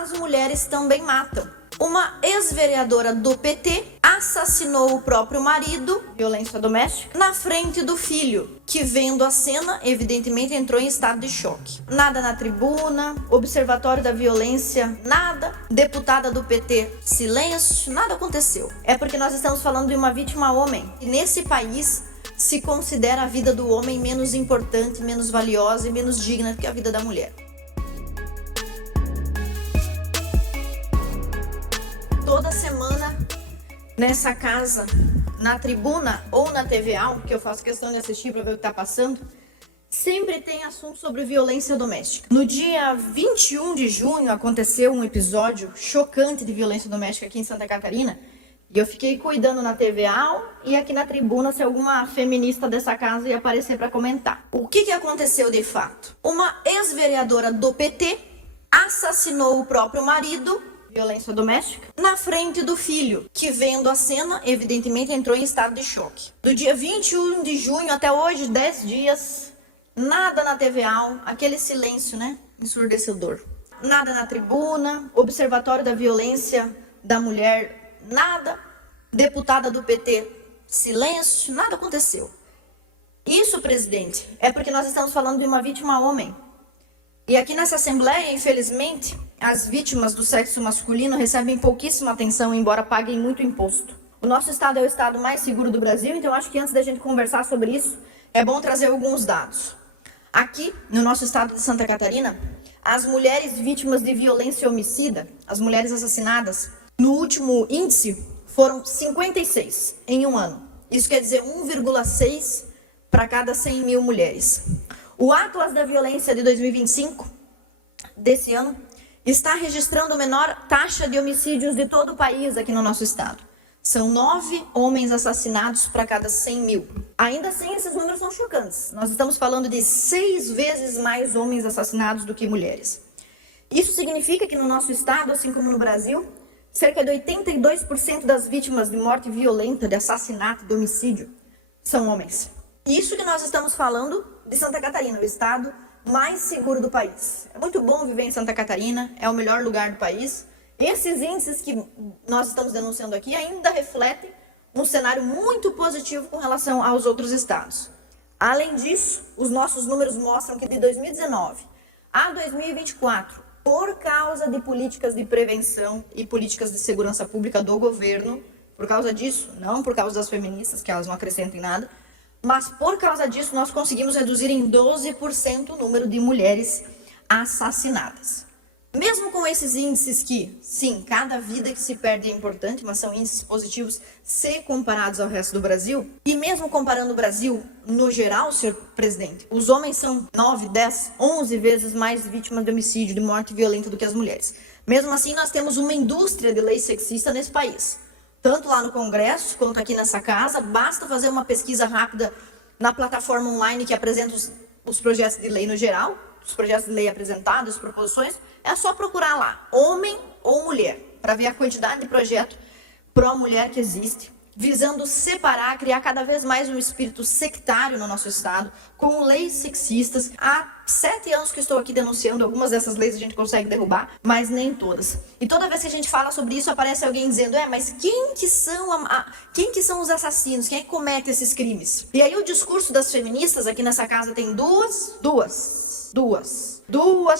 as mulheres também matam. Uma ex-vereadora do PT assassinou o próprio marido, violência doméstica, na frente do filho, que vendo a cena, evidentemente entrou em estado de choque. Nada na tribuna, observatório da violência, nada. Deputada do PT, silêncio, nada aconteceu. É porque nós estamos falando de uma vítima homem. E nesse país se considera a vida do homem menos importante, menos valiosa e menos digna que a vida da mulher. Toda semana, nessa casa, na tribuna ou na TVA, que eu faço questão de assistir para ver o que está passando, sempre tem assunto sobre violência doméstica. No dia 21 de junho aconteceu um episódio chocante de violência doméstica aqui em Santa Catarina, e eu fiquei cuidando na TVA e aqui na tribuna se alguma feminista dessa casa ia aparecer para comentar. O que aconteceu de fato? Uma ex-vereadora do PT assassinou o próprio marido, violência doméstica, na frente do filho, que vendo a cena, evidentemente entrou em estado de choque. Do dia 21 de junho até hoje, 10 dias, nada na TVA, aquele silêncio, né, ensurdecedor. Nada na tribuna, observatório da violência da mulher, nada. Deputada do PT, silêncio, nada aconteceu. Isso, presidente, é porque nós estamos falando de uma vítima homem. E aqui nessa Assembleia, infelizmente, as vítimas do sexo masculino recebem pouquíssima atenção, embora paguem muito imposto. O nosso estado é o estado mais seguro do Brasil, então acho que antes da gente conversar sobre isso, é bom trazer alguns dados. Aqui, no nosso estado de Santa Catarina, as mulheres vítimas de violência homicida, as mulheres assassinadas, no último índice, foram 56 em um ano. Isso quer dizer 1,6 para cada 100 mil mulheres. O Atlas da Violência de 2025, desse ano, está registrando a menor taxa de homicídios de todo o país aqui no nosso estado. São 9 homens assassinados para cada 100 mil. Ainda assim, esses números são chocantes. Nós estamos falando de 6 vezes mais homens assassinados do que mulheres. Isso significa que no nosso estado, assim como no Brasil, cerca de 82% das vítimas de morte violenta, de assassinato, de homicídio, são homens. Isso que nós estamos falando de Santa Catarina, o estado mais seguro do país. É muito bom viver em Santa Catarina, é o melhor lugar do país. Esses índices que nós estamos denunciando aqui ainda refletem um cenário muito positivo com relação aos outros estados. Além disso, os nossos números mostram que de 2019 a 2024, por causa de políticas de prevenção e políticas de segurança pública do governo, por causa disso, não por causa das feministas, que elas não acrescentam em nada, mas por causa disso nós conseguimos reduzir em 12% o número de mulheres assassinadas. Mesmo com esses índices que, sim, cada vida que se perde é importante, mas são índices positivos se comparados ao resto do Brasil, e mesmo comparando o Brasil no geral, senhor presidente, os homens são 9, 10, 11 vezes mais vítimas de homicídio, de morte violenta do que as mulheres. Mesmo assim, nós temos uma indústria de lei sexista nesse país. Tanto lá no Congresso, quanto aqui nessa casa, basta fazer uma pesquisa rápida na plataforma online que apresenta os projetos de lei no geral, os projetos de lei apresentados, as proposições, é só procurar lá, homem ou mulher, para ver a quantidade de projeto pró-mulher que existe, visando separar, criar cada vez mais um espírito sectário no nosso estado, com leis sexistas. Há 7 anos que estou aqui denunciando, algumas dessas leis a gente consegue derrubar, mas nem todas. E toda vez que a gente fala sobre isso, aparece alguém dizendo, mas quem que são os assassinos? Quem é que comete esses crimes? E aí o discurso das feministas, aqui nessa casa tem duas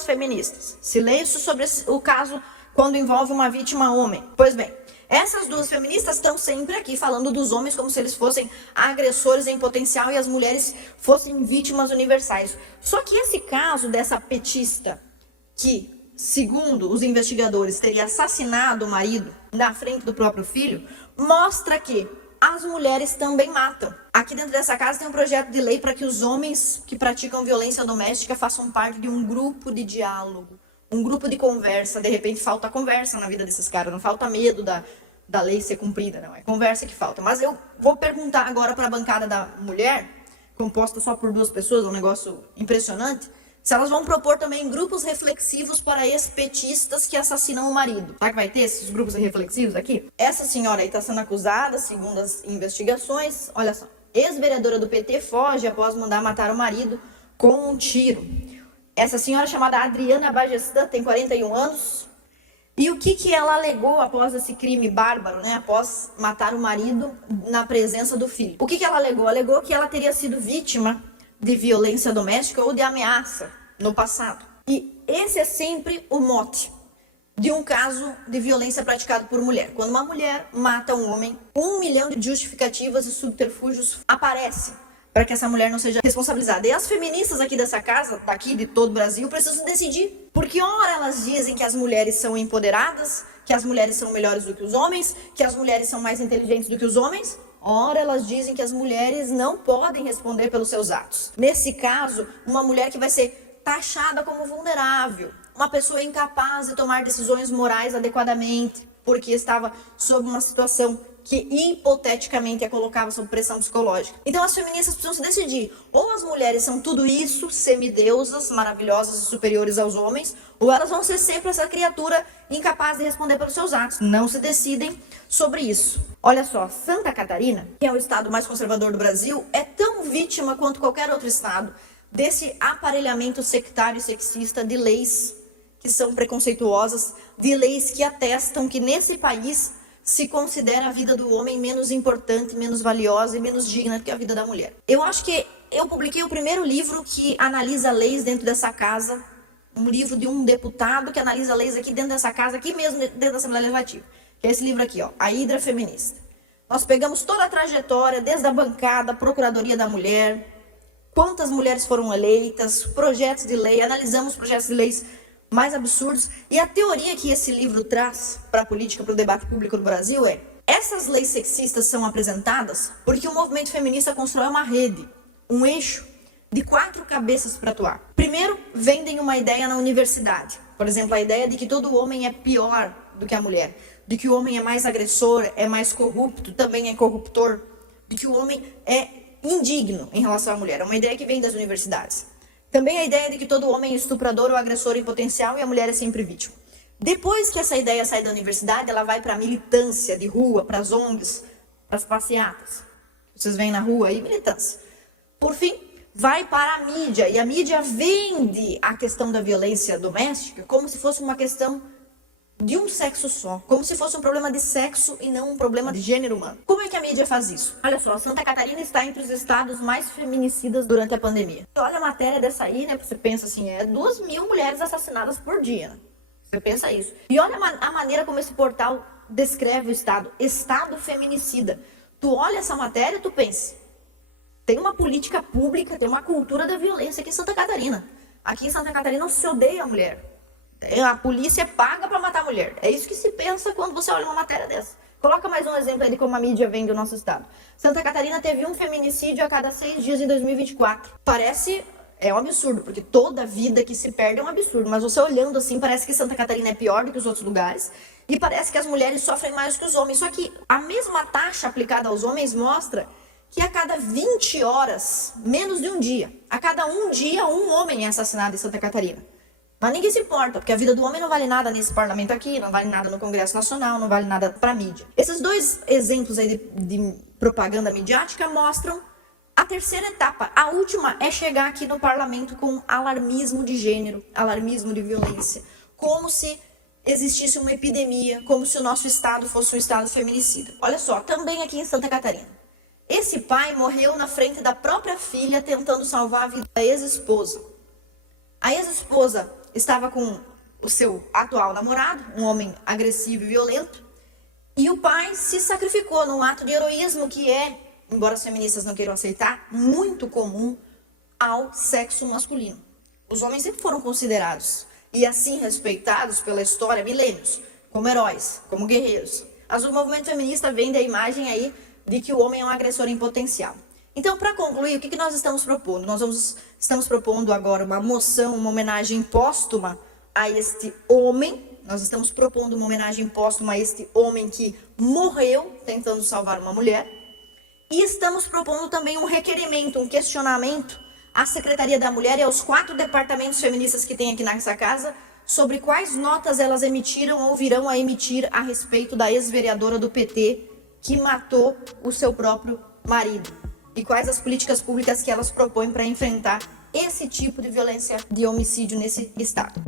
feministas. Silêncio sobre o caso quando envolve uma vítima homem. Pois bem, essas duas feministas estão sempre aqui falando dos homens como se eles fossem agressores em potencial e as mulheres fossem vítimas universais. Só que esse caso dessa petista que, segundo os investigadores, teria assassinado o marido na frente do próprio filho, mostra que as mulheres também matam. Aqui dentro dessa casa tem um projeto de lei para que os homens que praticam violência doméstica façam parte de um grupo de diálogo, um grupo de conversa. De repente falta conversa na vida desses caras, não falta medo da lei ser cumprida, não, é conversa que falta. Mas eu vou perguntar agora para a bancada da mulher, composta só por 2 pessoas, um negócio impressionante, se elas vão propor também grupos reflexivos para ex-petistas que assassinam o marido. Será que vai ter esses grupos reflexivos aqui? Essa senhora aí está sendo acusada, segundo as investigações, olha só, ex-vereadora do PT foge após mandar matar o marido com um tiro. Essa senhora chamada Adriana Bagestan tem 41 anos E o que ela alegou após esse crime bárbaro, né? Após matar o marido na presença do filho. O que ela alegou? Alegou que ela teria sido vítima de violência doméstica ou de ameaça no passado. E esse é sempre o mote de um caso de violência praticado por mulher. Quando uma mulher mata um homem, 1 milhão de justificativas e subterfúgios aparecem para que essa mulher não seja responsabilizada. E as feministas aqui dessa casa, daqui de todo o Brasil, precisam decidir. Porque ora elas dizem que as mulheres são empoderadas, que as mulheres são melhores do que os homens, que as mulheres são mais inteligentes do que os homens. Ora elas dizem que as mulheres não podem responder pelos seus atos. Nesse caso, uma mulher que vai ser taxada como vulnerável, uma pessoa incapaz de tomar decisões morais adequadamente, porque estava sob uma situação que hipoteticamente a colocava sob pressão psicológica. Então as feministas precisam se decidir. Ou as mulheres são tudo isso, semideusas, maravilhosas e superiores aos homens, ou elas vão ser sempre essa criatura incapaz de responder pelos seus atos. Não se decidem sobre isso. Olha só, Santa Catarina, que é o estado mais conservador do Brasil, é tão vítima quanto qualquer outro estado desse aparelhamento sectário e sexista de leis que são preconceituosas, de leis que atestam que nesse país se considera a vida do homem menos importante, menos valiosa e menos digna do que a vida da mulher. Eu acho que eu publiquei o primeiro livro que analisa leis dentro dessa casa, um livro de um deputado que analisa leis aqui dentro dessa casa, aqui mesmo dentro da Assembleia Legislativa, que é esse livro aqui, ó, A Hidra Feminista. Nós pegamos toda a trajetória, desde a bancada, Procuradoria da Mulher, quantas mulheres foram eleitas, projetos de lei, analisamos projetos de leis mais absurdos. E a teoria que esse livro traz para a política, para o debate público do Brasil é: essas leis sexistas são apresentadas porque o movimento feminista constrói uma rede, um eixo de 4 cabeças para atuar. Primeiro, vendem uma ideia na universidade. Por exemplo, a ideia de que todo homem é pior do que a mulher, de que o homem é mais agressor, é mais corrupto, também é corruptor, de que o homem é indigno em relação à mulher. É uma ideia que vem das universidades. Também a ideia de que todo homem é estuprador ou agressor em potencial e a mulher é sempre vítima. Depois que essa ideia sai da universidade, ela vai para a militância de rua, para as ONGs, para as passeatas. Vocês veem na rua aí, militância. Por fim, vai para a mídia. E a mídia vende a questão da violência doméstica como se fosse uma questão de um sexo só. Como se fosse um problema de sexo e não um problema de gênero humano. Como é que a mídia faz isso? Olha só, Santa Catarina está entre os estados mais feminicidas durante a pandemia. Olha a matéria dessa aí, né? Você pensa assim, 2.000 mulheres assassinadas por dia, né? Você pensa isso. E olha a maneira como esse portal descreve o estado. Estado feminicida. Tu olha essa matéria e tu pensa, tem uma política pública, tem uma cultura da violência aqui em Santa Catarina. Aqui em Santa Catarina não se odeia a mulher. A polícia paga para matar a mulher. É isso que se pensa quando você olha uma matéria dessa. Coloca mais um exemplo aí de como a mídia vem do nosso estado. Santa Catarina teve um feminicídio a cada 6 dias em 2024. Parece, é um absurdo, porque toda vida que se perde é um absurdo. Mas você olhando assim, parece que Santa Catarina é pior do que os outros lugares. E parece que as mulheres sofrem mais que os homens. Só que a mesma taxa aplicada aos homens mostra que a cada 20 horas, menos de um dia, a cada um dia, um homem é assassinado em Santa Catarina. Mas ninguém se importa, porque a vida do homem não vale nada nesse parlamento aqui, não vale nada no Congresso Nacional, não vale nada para a mídia. Esses 2 exemplos aí de propaganda midiática mostram a terceira etapa. A última é chegar aqui no parlamento com alarmismo de gênero, alarmismo de violência. Como se existisse uma epidemia, como se o nosso estado fosse um estado feminicida. Olha só, também aqui em Santa Catarina. Esse pai morreu na frente da própria filha tentando salvar a vida da ex-esposa. A ex-esposa estava com o seu atual namorado, um homem agressivo e violento, e o pai se sacrificou num ato de heroísmo que é, embora as feministas não queiram aceitar, muito comum ao sexo masculino. Os homens sempre foram considerados e assim respeitados pela história milênios, como heróis, como guerreiros. Mas o movimento feminista vem da imagem aí de que o homem é um agressor em potencial. Então, para concluir, o que nós estamos propondo? Estamos propondo agora uma moção, uma homenagem póstuma a este homem. Nós estamos propondo uma homenagem póstuma a este homem que morreu tentando salvar uma mulher. E estamos propondo também um requerimento, um questionamento à Secretaria da Mulher e aos 4 departamentos feministas que tem aqui nessa casa sobre quais notas elas emitiram ou virão a emitir a respeito da ex-vereadora do PT que matou o seu próprio marido. E quais as políticas públicas que elas propõem para enfrentar esse tipo de violência de homicídio nesse estado.